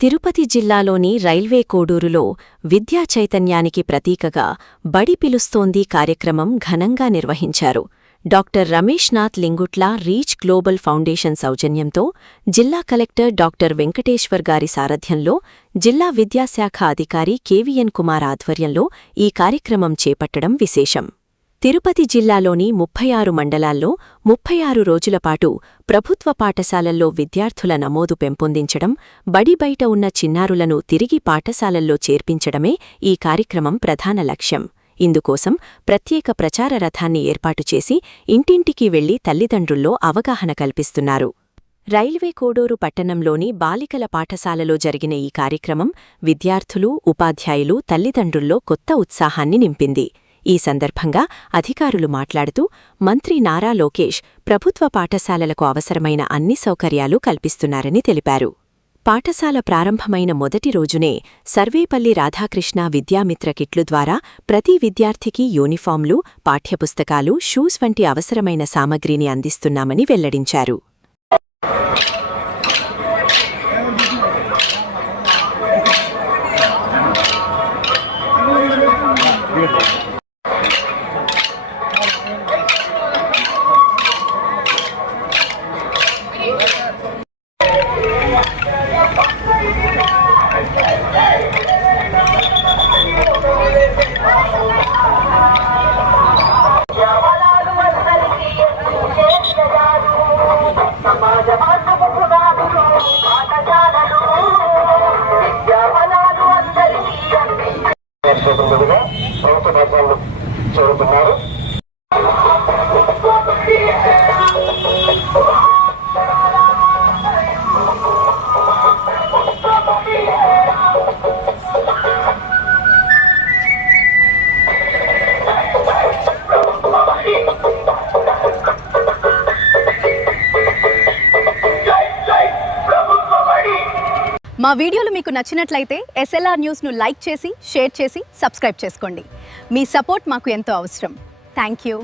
తిరుపతి జిల్లాలోని రైల్వే కోడూరులో విద్యా చైతన్యానికి ప్రతీకగా బడి పిలుస్తోంది కార్యక్రమం ఘనంగా నిర్వహించారు. Doctor Ramesh Nath Lingutla reach global foundation సౌజన్యంతో జిల్లా కలెక్టర్ డాక్టర్ వెంకటేశ్వర్ గారి సారథ్యంలో జిల్లా విద్యాశాఖ అధికారి కెవిఎన్ కుమార్ ఆధ్వర్యంలో ఈ కార్యక్రమం చేపట్టడం విశేషం. తిరుపతి జిల్లాలోని 36 మండలాల్లో 36 రోజులపాటు ప్రభుత్వ పాఠశాలల్లో విద్యార్థుల నమోదు పెంపొందించడం, బడి బయట ఉన్న చిన్నారులను తిరిగి పాఠశాలల్లో చేర్పించడమే ఈ కార్యక్రమం ప్రధాన లక్ష్యం. ఇందుకోసం ప్రత్యేక ప్రచార రథాన్ని ఏర్పాటు చేసి ఇంటింటికి వెళ్లి తల్లిదండ్రుల్లో అవగాహన కల్పిస్తున్నారు. రైల్వే కోడూరు పట్టణంలోని బాలికల పాఠశాలలో జరిగిన ఈ కార్యక్రమం విద్యార్థులు, ఉపాధ్యాయులు, తల్లిదండ్రుల్లో కొత్త ఉత్సాహాన్ని నింపింది. ఈ సందర్భంగా అధికారులు మాట్లాడుతూ మంత్రి నారా లోకేష్ ప్రభుత్వ పాఠశాలలకు అవసరమైన అన్ని సౌకర్యాలు కల్పిస్తున్నారని తెలిపారు. పాఠశాల ప్రారంభమైన మొదటి రోజునే సర్వేపల్లి రాధాకృష్ణ విద్యామిత్ర కిట్లు ద్వారా ప్రతి విద్యార్థికి యూనిఫాంలు, పాఠ్యపుస్తకాలు, షూస్ వంటి అవసరమైన సామగ్రిని అందిస్తున్నామని వెల్లడించారు. ప్రభుత్వ పాఠశాలలు చేరుతున్నారు. మా వీడియోలు మీకు నచ్చినట్లయితే ఎస్ఎల్ఆర్ న్యూస్ను లైక్ చేసి, షేర్ చేసి, సబ్స్క్రైబ్ చేసుకోండి. మీ సపోర్ట్ మాకు ఎంతో అవసరం. Thank you.